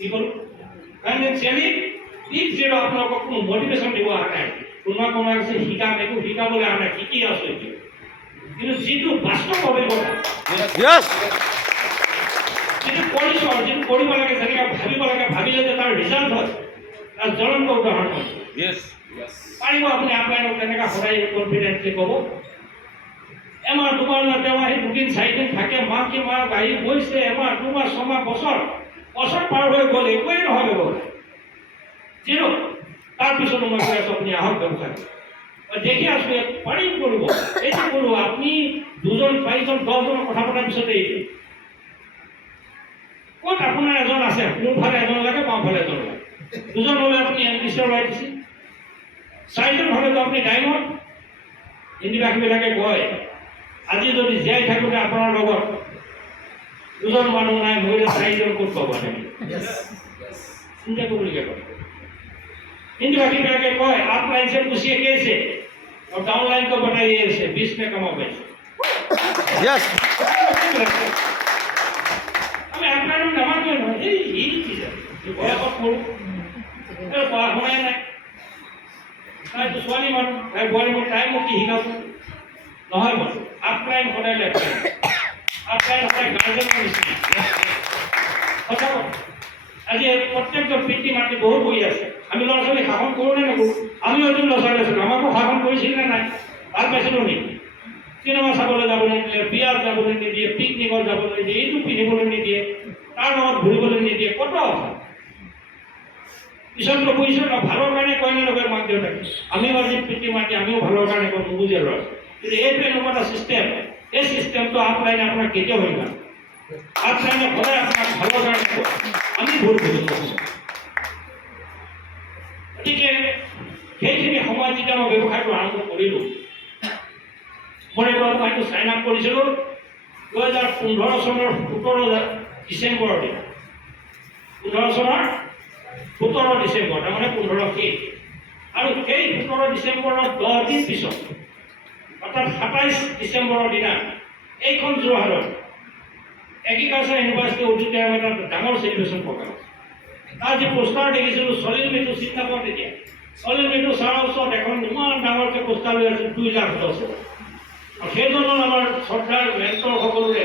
কি কৰোঁ financially if zero আপোনালোকক কোনো মোটিভেশ্যন দিব অহা নাই কোনোবা আছে শিকাম একো শিকাবলৈ অহা নাই শিকি আছোঁ এতিয়া কিন্তু যিটো বাস্তৱ অভিজ্ঞতা যিটো কৰিছোঁ আৰু যিটো কৰিব লাগে যেনেকৈ ভাবিব লাগে ভাবিলে যে তাৰ ৰিজাল্ট হয় তাৰ জ্বলন্ত উদাহৰণ হয় পাৰিব আপুনি আপোনালোক তেনেকৈ সদায় কনফিডেন্টলি ক'ব এমাহ দুমাহ তেওঁ আহি দুদিন চাৰিদিন থাকে মাহ কি মাহ গাড়ী গৈছে এমাহ দুমাহ ছমাহ বছৰ পাৰ হৈ গ'ল একোৱেই নহয় ব্যৱসায় জিৰ' তাৰপিছত মই কৈ আছোঁ আপুনি আহক ব্যৱসায় দেখি আছোঁ পাৰিম কৰিব এইটো কৰোঁ আপুনি দুজন চাৰিজন দহজনৰ কথা পতাৰ পিছতে এইটো ক'ত আপোনাৰ এজন আছে মোৰফালে এজন লাগে বাওঁফালে এজন লাগে দুজন হ'লে আপুনি এমপিচি ওলাই দিছে চাৰিজন হ'লেতো আপুনি ডাইমণ্ড হিন্দীভাষীবিলাকে কয় আজি যদি জীয়াই থাকোঁতে আপোনাৰ লগত দুজন মানুহ নাই মহিলা চাৰিজন ক'ত পাব চিন্তা কৰিবলগীয়া কথা हिंदीभाषी कहे आप लाइन से पूछिए कैसे और डाउन लाइन को बनाइए ऐसे 20 में कमा पैसे यस আমি আপনার নাম কেন এই চীজ যে বড় করব এর পড়া হয় না তাই তো সোয়ালি মান তাই বড় বড় টাইম কি হিকাব নহয় বল আপলাইন করে লেখা আপলাইন হয় গার্জেন মিস্ত্রি কথা আজি প্রত্যেকজন পিতৃ মাতৃ বহুত বই আছে আমি ল'ৰা ছোৱালী শাসন কৰোঁ নে নকৰোঁ আমিও এদিন ল'ৰা ছোৱালী আছিলোঁ আমাকো শাসন কৰিছিল নে নাই ভাল পাইছিলোঁ নেকি চিনেমা চাবলৈ যাবলৈ নিদিয়ে বিয়াত যাবলৈ নিদিয়ে পিকনিকত যাবলৈ নিদিয়ে এইটো পিন্ধিবলৈ নিদিয়ে তাৰ লগত ঘূৰিবলৈ নিদিয়ে কত পিছততো কৈছোঁ ন ভালৰ কাৰণে কয় নে নকয় মাক দেউতাকে আমিও আজি পিতৃ মাতৃ আমিও ভালৰ কাৰণে কওঁ নুবুজে ল'ৰা কিন্তু এইটো এনেকুৱা এটা চিষ্টেম এই চিষ্টেমটো আপলাইনে আপোনাক কেতিয়াও হৈ গ'ল আপলাইনে সদায় আপোনাক ভালৰ কাৰণে কয় আমি ভুল বুজিছোঁ গতিকে সেইখিনি সময়ত যেতিয়া মই ব্যৱসায়টো আৰম্ভ কৰিলোঁ মই এবাৰ হয়তো চাইন আপ কৰিছিলোঁ 2015 চনৰ 17 ডিচেম্বৰৰ দিনা 15 চনৰ 17 ডিচেম্বৰ তাৰমানে 15 শেষ আৰু সেই 17 ডিচেম্বৰৰ 10 দিন পিছত অৰ্থাৎ 27 ডিচেম্বৰৰ দিনা এইখন যোৰহাটত এগ্ৰিকালচাৰ ইউনিভাৰ্চিটি অডিটৰিয়াম এটা ডাঙৰ চেলিব্ৰেশ্যন প্ৰগ্ৰাম তাৰ যে পোষ্টাৰ দেখিছিলোঁ সলিল মেটু চিন্তা কৰোঁ তেতিয়া সলিল মেটু ছাৰৰ ওচৰত এখন ইমান ডাঙৰকৈ পোষ্টাৰ লৈ আছিল 2,10,000 আৰু সেইজনৰ আমাৰ শ্ৰদ্ধাৰ মেণ্টৰ সকলোৰে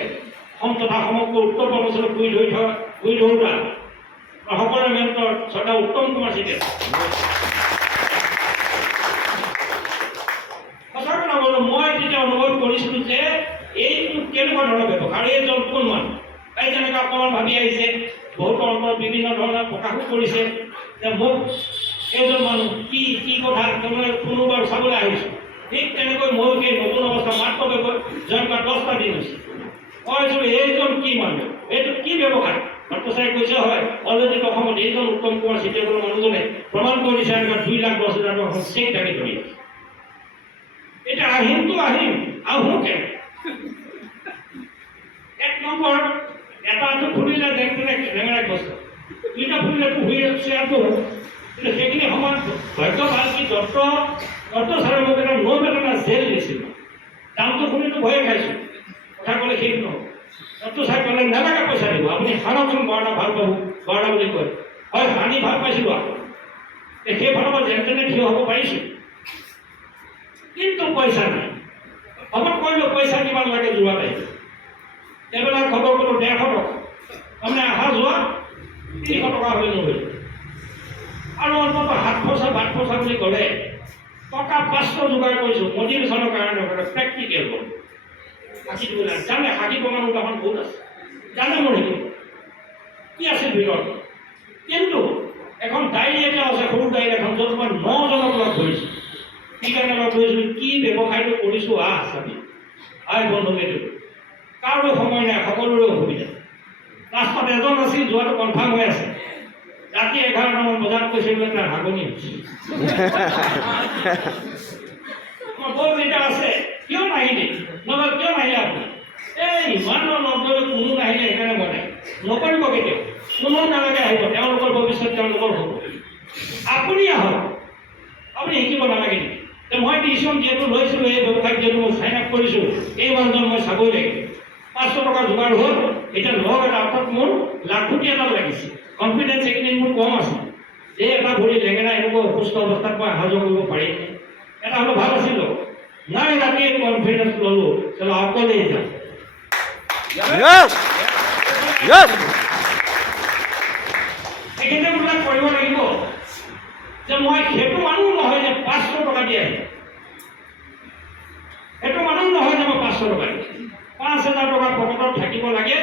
অসম তথা সমগ্ৰ উত্তৰ পূৰ্বাঞ্চলত ঘূৰি ধৰোঁতা সকলোৰে মেণ্টৰ শ্ৰদ্ধা উত্তম কুমাৰ চেতিয়া সঁচা কথা ক'লোঁ মই তেতিয়া অনুভৱ কৰিছিলোঁ যে এইটো কেনেকুৱা ধৰণৰ ব্যৱসায় আৰু এইজন কোন মানুহ তাই যেনেকৈ অকণমান ভাবি আহিছে বহুত অন্তৰত বিভিন্ন ধৰণৰ প্ৰকাশো কৰিছে যে মোক এইজন মানুহ কি কথা তাৰমানে কোনোবাৰ চাবলৈ আহিছোঁ ঠিক তেনেকৈ ময়ো সেই নতুন অৱস্থা মাত্ৰ জইন কৰা 10টা দিন হৈছে কৈছোঁ এইজন কি মানুহ এইটো কি ব্যৱসায় ডক্টৰ চাৰে কৈছে হয় অলৰেডি অসমত এইজন উত্তম কুমাৰ চেতিয়া বোলা মানুহজনে প্ৰমাণ কৰি দিছে এনেকুৱা 2,10,000 টকা চেক দাবী কৰি আছে এতিয়া আহিমতো আহিম আহোঁ কেনে এক নম্বৰ এটাটো ফুৰিলে লেঙেৰা গছ দুইটা ফুৰিলেতো শুই চেয়াৰটো কিন্তু সেইখিনি সময়ত ভাগ্য ভাল কি ডক্টৰ ছাৰে মোক এটা নো বেতনা জেল দিছিল দামটো শুনিতো ভয়ে খাইছোঁ কথা ক'লে শেষ নহ'ব ডক্টৰ ছাৰে ক'লে নালাগে পইচা দিব আপুনি খানাখন বাৰটা ভাল পাব বাৰটা বুলি কয় হয় পানী ভাল পাইছিলোঁ আপুনি সেইফালৰ পৰা যেন তেনে থিয় হ'ব পাৰিছোঁ কিন্তু পইচা নাই খবৰ কৰিলোঁ পইচা কিমান লাগে যোৱা নাই এইবিলাক খবৰ কৰিলোঁ 150 টকা তাৰমানে অহা যোৱা 300 টকা হ'লে নহয় আৰু অন্তত হাত খৰচা ভাত খৰচা বুলি ক'লে টকা 500 যোগাৰ কৰিছোঁ মটিভেশ্যনৰ কাৰণে প্ৰেক্টিকেল হ'ল সাঁচি দিব লাগে জানে সাঁচি প্ৰমাণ উদাহৰণ বহুত আছে জানে মোৰ সেইটো কি আছে ভিতৰত কিন্তু এখন ডায়েৰী এটা আছে সৰু ডায়েৰী এখন য'ত মই 9জনক লগ ধৰিছোঁ কি কাৰণে লগ ধৰিছোঁ কি ব্যৱসায়টো কৰিছোঁ চাবি বন্ধু মেইটো কাৰো সময় নাই সকলোৰে অসুবিধা লাষ্টত এজন আছিল যোৱাটো কনফাৰ্ম হৈ আছে ৰাতি 11টামান বজাত কৈছে বোলে তাৰ ভাগনি হৈছে আমাৰ বৰ নেতা আছে কিয় নাহিলে নগদ কিয় নাহিলে আপুনি এই ইমানৰ লগ ধৰি কোনো নাহিলে সেইকাৰণে মই নাই নকৰিব কেতিয়াও কোনো নালাগে আহিব তেওঁলোকৰ ভৱিষ্যত তেওঁলোকৰ হ'ব আপুনি আহক আপুনি শিকিব নালাগে নেকি মই ডিচিশ্যন যিহেতু লৈছিলোঁ এই ব্যৱসায়ত যিহেতু মই চাইন আপ কৰিছোঁ এই মানুহজন মই চাবই লাগিব 500 টকা যোগাৰ হ'ল এতিয়া লগ এটা অৰ্থাৎ মোৰ লাখপতি এটা লাগিছে কনফিডেঞ্চ এইখিনি মোৰ কম আছে যে এটা ভৰি লেঙেৰা এনেকুৱা অসুস্থ অৱস্থাত মই অহা যোৱা কৰিব পাৰিম এটা হ'লে ভাল আছিল নাই ৰাতি কনফিডেঞ্চ ল'লোঁ চলো অকলেই যাম এইখিনি বোলে কৰিব লাগিব যে মই সেইটো মানুহ নহয় যে 500 টকা দি আহিম সেইটো মানুহ নহয় যে মই 500 টকা দিম 5,000 টকা পকেটত থাকিব লাগে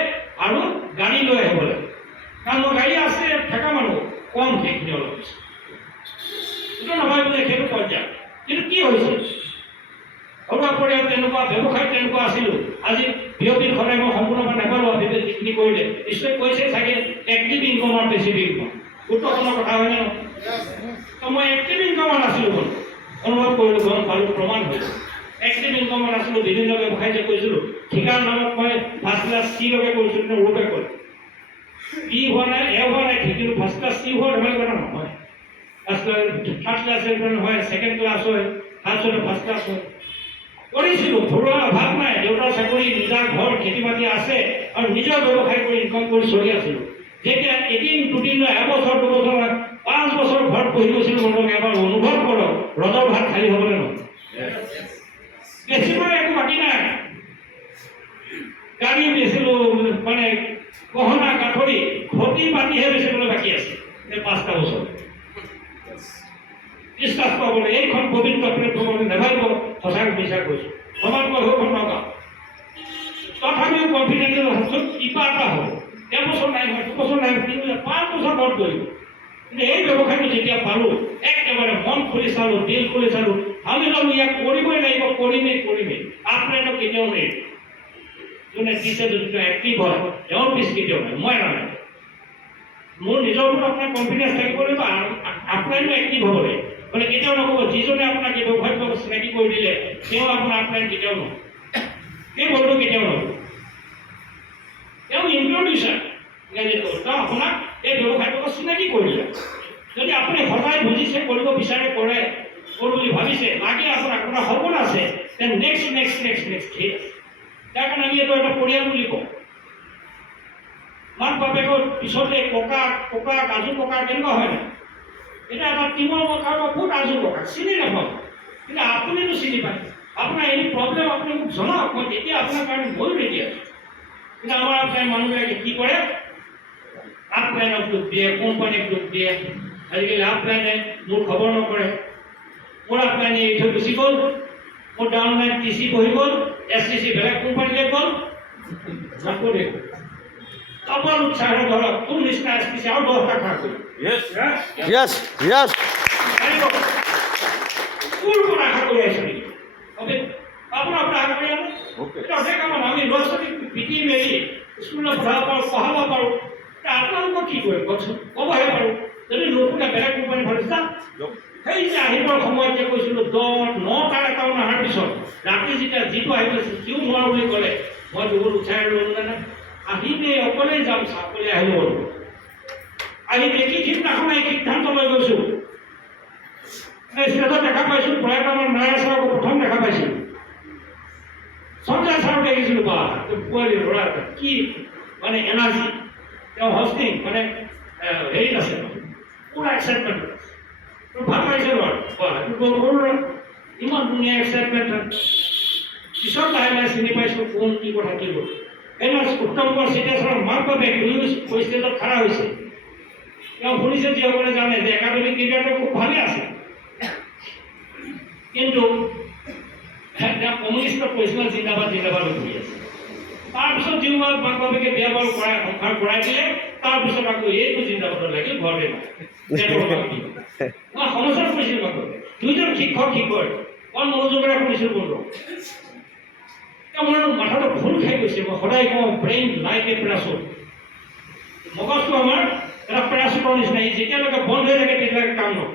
আৰু গাড়ী লৈ আহিব লাগে কাৰণ মোৰ গাড়ী আছে থকা মানুহ কম সেইখিনি অলপ এইটো নহয় বোলে সেইটো পৰ্যায় কিন্তু কি হৈছে ঘৰুৱা পৰিয়াল তেনেকুৱা ব্যৱসায় তেনেকুৱা আছিলোঁ আজি বিয়পিৰ সদায় মই সম্পূৰ্ণভাৱে নাপালোঁ আপুনি যিখিনি কৰিলে নিশ্চয় কৈছে চাগে এক্টিভ ইনকম আৰু পেচিভ ইনকম গুৰুত্বপূৰ্ণ কথা হয়নে তো মই এক্টিভ ইনকমত আছিলোঁ অনুভৱ কৰিলোঁ গম পালোঁ প্ৰমাণ হৈছে এক্টিভ ইনকমত আছিলোঁ বিভিন্ন ব্যৱসায় যে কৰিছিলোঁ ঠিকাৰ নামত মই ফাৰ্ষ্ট ক্লাছ চিলৈকে কৰিছিলোঁ কিন্তু ওৰপে কৰিলোঁ ই হোৱা নাই এ হোৱা নাই ঠিক কিন্তু ফাৰ্ষ্ট ক্লাছ চি হোৱা ধেমালি কথা নহয় থাৰ্ড ক্লাছ হয় ছেকেণ্ড ক্লাছ হয় ফাৰ্ষ্ট ক্লাছ হয় কৰিছিলোঁ ঘৰুৱা অভাৱ নাই দেউতাৰ চাকৰি নিজা ঘৰ খেতি বাতি আছে আৰু নিজৰ ব্যৱসায় কৰি ইনকম কৰি চলি আছিলোঁ যেতিয়া এদিন দুদিন এবছৰ দুবছৰ 5 বছৰ ঘৰত বহি গৈছিলোঁ মানুহক এবাৰ অনুভৱ কৰক ৰজৰ ভাত খালী হ'বলৈ নহয় বেছিকৈ একো বাকী নাই গাড়ী বেচিলোঁ মানে গহনা গাঠৰি ঘটি বাতিহে বেচিবলৈ বাকী আছে এই 5টা বছৰ বিশ্বাস পাবলৈ এইখন পবিত্ৰ প্লেটফৰ্মত নেভাবিব সঁচাকৈ বিশ্বাস কৰিছোঁ সমান হৈখন নগাঁও তথাপিও কনফিডেণ্ট কিবা এটা হ'ব এবছৰ নাই 2 বছৰ নাই 5 বছৰ ঘৰত কৰিব কিন্তু এই ব্যৱসায়টো যেতিয়া পালোঁ একেবাৰে মন খুলি চালোঁ দিল খুলি চালোঁ আমি ল'লোঁ ইয়াক কৰিবই লাগিব কৰিমেই আপোনালোক কেতিয়াও নেই যোনে দিছে যদি এক্টিভ হয় তেওঁৰ পিছ কেতিয়াও নাই মই নালাগে মোৰ নিজৰ ওপৰত আপোনাৰ কনফিডেঞ্চ থাকিব লাগিব আপোনালোক এক্টিভ হ'ব লাগিব মানে কেতিয়াও নক'ব যিজনে আপোনাক এই ব্যৱসায়টো চিনাকি কৰি দিলে তেওঁ আপোনাৰ কেতিয়াও নহয় সেই বলটো কেতিয়াও নহয় তেওঁ ইন্ট্ৰডিউচাৰ আপোনাক এই ব্যৱসায়টো চিনাকি কৰি দিলে যদি আপুনি সদায় বুজিছে কৰিব বিচাৰে কৰে কৰোঁ বুলি ভাবিছে লাগে আপোনাৰ সপোন আছে তেন নেক্সট ঠিক তাৰ কাৰণে আমি এইটো এটা পৰিয়াল বুলি কওঁ মাক বাপেকৰ পিছতে ককা কাজু ককা কেনেকুৱা হয় নাই এটা এটা টিমৰ কাৰোবাৰ বহুত আজু ককা চিনি নাপাওঁ কিন্তু আপুনিতো চিনি পায় আপোনাৰ এনি প্ৰব্লেম আপুনি মোক জনাওক মই তেতিয়া আপোনাৰ কাৰণে ময়ো ৰেডি আছোঁ কিন্তু আমাৰ প্ৰায় মানুহবিলাকে কি কৰে আপলাইনক দুখ দিয়ে কোম্পানীক দুখ দিয়ে আজিকালি আপলাইনে মোৰ খবৰ নকৰে মোৰ আপলাইনে এৰি থৈ গুচি গ'ল মোৰ ডাউনলাইন TC বহি গ'ল STC বেলেগ কোম্পানীলৈ গ'ল নকৰে আপোনাৰ উৎসাহে ধৰক তোৰ নিচিনা STC আৰু 10টা খাৰ কৰি কোন আশা কৰি আছে নেকি আপোনাৰ আশা কৰি আছে অধিক আমাৰ আমি ল'ৰা ছোৱালীক পিটি মেলি স্কুলত পঢ়াব পাৰোঁ আপোনালোকক কি কৰিম কওকচোন ক'বহে পাৰোঁ যদি নুশুনে বেলেগ কোম্পানী ভাবিছা সেই যে আহিবৰ সময়ত যে কৈছিলোঁ 9টাৰ একাউণ্ট অহাৰ পিছত ৰাতি যেতিয়া যিটো আহিব সিও নোৱাৰোঁ বুলি ক'লে মই বহুত উৎসাহ ল'লোঁ মানে আহিলে অকলেই যাম চাকৰি আহিব আহি দেখি সিদিনাখন এই সিদ্ধান্ত লৈ গৈছোঁ এই ষ্টেজত দেখা পাইছোঁ প্ৰয়াত আমাৰ নাৰায়ণ ছাৰক প্ৰথম দেখা পাইছিলোঁ সঞ্জয় ছাৰক দেখিছিলোঁ বা পোৱালি ল'ৰা কি মানে এনাৰ্জি তেওঁ হষ্টিং মানে হেৰিত আছে পুৰা এক্সাইটমেণ্ট ভাল পাইছে ল'ৰা ইমান ধুনীয়া এক্সাইটমেণ্ট পিছত লাহে লাহে চিনি পাইছোঁ কোন কি কথা কি হ'ল এনে উত্তম কুমাৰ চিটেশ্বৰৰ মাক বাপেক দুয়ো ষ্টেজত খাৰা হৈছে তেওঁ শুনিছে যিসকলে জানে যে একাডেমিক কেৰিয়াৰটো খুব ভালেই আছে কিন্তু তেওঁ কমিউনিষ্টক কৈছিল জিন্দাবাদ ঘূৰি আছে তাৰপিছত যিবোৰ মাক বাপেকে বিয়া বাৰু কৰাই সংসাৰ কৰাই দিলে তাৰপিছত আকৌ এইটো জিন্দাবাদত লাগিল ঘৰতে মই সমস্যাত কৈছিলোঁ মাক বাপেকে দুইজন শিক্ষক বৰ মনোযোগেৰে শুনিছিলোঁ বন্ধু মোৰ মাথাটো ভুল খাই গৈছে মই সদায় কওঁ ব্ৰেইন লাইক এ পেৰাচুট মগজটো আমাৰ এটা পেৰাচুটৰ নিচিনা যেতিয়ালৈকে বন্ধ হৈ থাকে তেতিয়ালৈকে কাম নহয়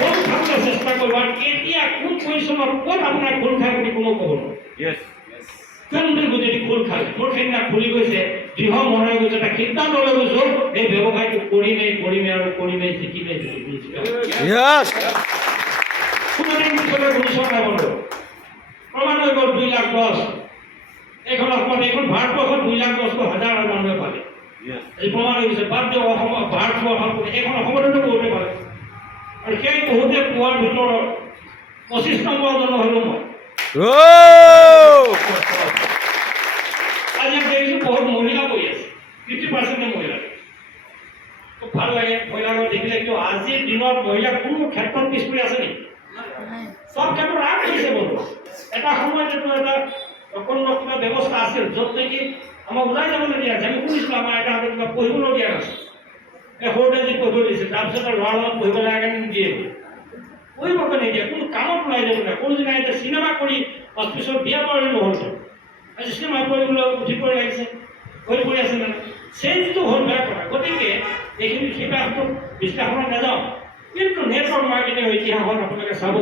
বহুত ভালকৈ চেষ্টা কৰিব আৰু কেতিয়া কোন পজিশ্যনত ক'ত আপোনাৰ খোল খাই বুলি কোনো ক'ব নোৱাৰে যদি খোল খায় মোৰ সেইদিনা খুলি গৈছে দৃঢ় মনে গৈছে এটা সিদ্ধান্ত লৈ গৈছোঁ এই ব্যৱসায়টো কৰিমেই শিকিমেই প্ৰমাণ হৈ গ'ল 2,10,000 এইখন অসমত এইখন ভাৰতবৰ্ষত 2,10,000 মানুহে পালে এই প্ৰমাণ হৈ গৈছে বাদ দিয়ক অসমত ভাৰতবৰ্ষত এইখন অসমতো বহুতে পালে আৰু সেই বহুতে পোৱাৰ ভিতৰত 25 নম্বৰ জন হ'লো মই আজি দেখিছোঁ বহুত মহিলা বহি আছে 50% মহিলা খুব ভাল লাগে মহিলাক দেখিলে কিন্তু আজিৰ দিনত মহিলা কোনো ক্ষেত্ৰত পিছ পৰি আছে নেকি সব ক্ষেত্ৰত আগ হৈছে বন্ধু এটা সময়ত এইটো এটা কোনো কিবা ব্যৱস্থা আছিল য'ত নেকি আমাক ওলাই যাবলৈ দিয়া আছে আমি শুনিছিলোঁ আমাৰ এটা কিবা পঢ়িবলৈ দিয়া নাছিল এই সৰুতে যি পঢ়িব দিছিল তাৰপিছত ল'ৰাৰ লগত পঢ়িব লাগে নিদিয়ে পঢ়িবকে নিদিয়ে কোনো কামত ওলাই যাব নাই কোনোদিনা এতিয়া চিনেমা কৰি পিছত বিয়া বাৰু নহ'ল আজি চিনেমা কৰিবলৈ উঠি পৰি লাগিছে হৈ পৰি আছে মানে চেঞ্জটো হ'ল বেয়া কথা গতিকে এইখিনি শিকাটো বিশ্লেষণত নাযাওঁ কিন্তু নেটৱৰ্ক মাৰ্কেটিং ইতিহাসত আপোনালোকে চাব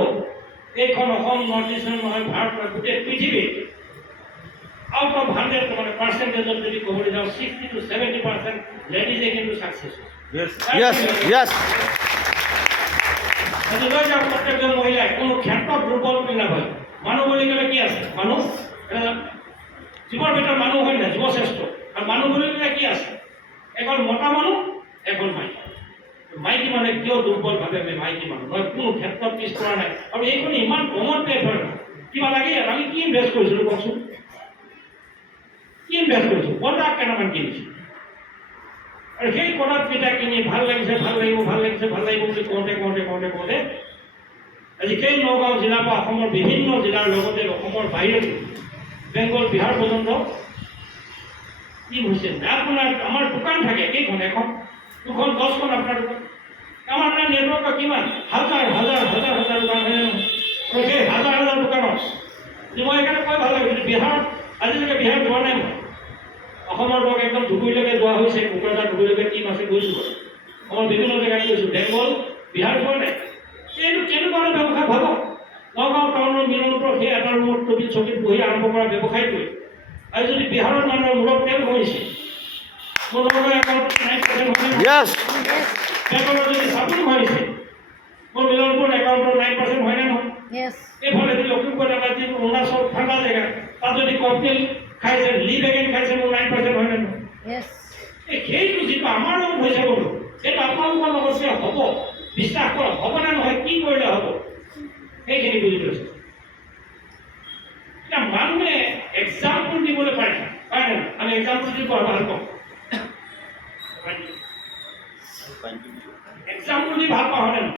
এইখন অসম নৰ্থ ইষ্টৰ নহয় ভাৰত গোটেই পৃথিৱীত আউট অফ 100 মানে পাৰ্চেণ্টেজত যদি ক'বলৈ যাওঁ 60 to 70% লেডিজে কিন্তু ছাকচেছ আজি লৈ যাওক প্ৰত্যেকজন মহিলাই কোনো ক্ষেত্ৰত দুৰ্বল বুলি নাভাবে মানুহ বুলি ক'লে কি আছে মানুহ জীৱৰ ভিতৰত মানুহ হয় নাই জীৱশ্ৰেষ্ঠ আৰু মানুহ বুলি ক'লে কি আছে এখন মতা মানুহ এখন মাইকী মাইকী মানে কিয় দুৰ্বলভাৱে আমি মাইকী মানুহ মই কোনো ক্ষেত্ৰত পিছ পৰা নাই আৰু এইখন ইমান কমন পেপাৰ কিবা লাগে আমি কি ইনভেষ্ট কৰিছিলোঁ কওকচোন কি ইনভেষ্ট কৰিছোঁ পৰ্দাক কেইটামান কিনিছোঁ আৰু সেই পৰ্দাতকেইটা কিনি ভাল লাগিছে ভাল লাগিব বুলি কওঁতে আজি সেই নগাঁও জিলাৰ পৰা অসমৰ বিভিন্ন জিলাৰ লগতে অসমৰ বাহিৰতো বেংগল বিহাৰ পৰ্যন্ত কি হৈছে আপোনাৰ আমাৰ দোকান থাকে কেইখন এখন দুখন 10খন আপোনাৰ দোকান আমাৰ তাৰ নেটৱৰ্ক কিমান হাজাৰ দোকান হয় আৰু সেই হাজাৰ দোকানত মই এইকাৰণে কৈ ভাল লাগিছিল বিহাৰত আজিলৈকে বিহাৰ যোৱা নাই মই অসমৰ লোক একদম ধুবুৰীলৈকে যোৱা হৈছে কোকৰাঝাৰ ধুবুৰীলৈকে টিম আছে গৈছোঁ অসমৰ বিভিন্ন জেগাত গৈছোঁ বেংগল বিহাৰ যোৱা নাই এইটো কেনেকুৱা ব্যৱসায় ভাবক নগাঁও টাউনৰ মিলনপুৰত সেই এটা ৰুমত টবিল চকীত বহি আৰম্ভ কৰা ব্যৱসায়টোৱে আজি যদি বিহাৰৰ মানুহৰ মূৰত তেল হৈছে মোৰ লগৰ একাউণ্টত 9% বেংগলৰ যদি চাবোন ভৰিছে মোৰ মিলনপুৰ একাউণ্টৰ 9% হয়নে নহয় এইফালে যদি লখিমপুৰ জেগাত যি অৰুণাচল ঠাণ্ডা জেগা তাত যদি ককটেল খাইছে লিভ এগেইন খাইছে মোৰ 9% হয়নে নহয় সেইটো যিটো আমাৰ লগত হৈছে বোলো সেইটো আপোনালোকৰ লগত যে হ'ব বিশ্বাস কৰক হ'ব নে নহয় কি কৰিলে হ'ব সেইখিনি বুজি লৈছে এতিয়া মানুহে এক্সাম্পল দিবলৈ পাৰে হয় নে আমি এক্সাম্পল দিব ভাল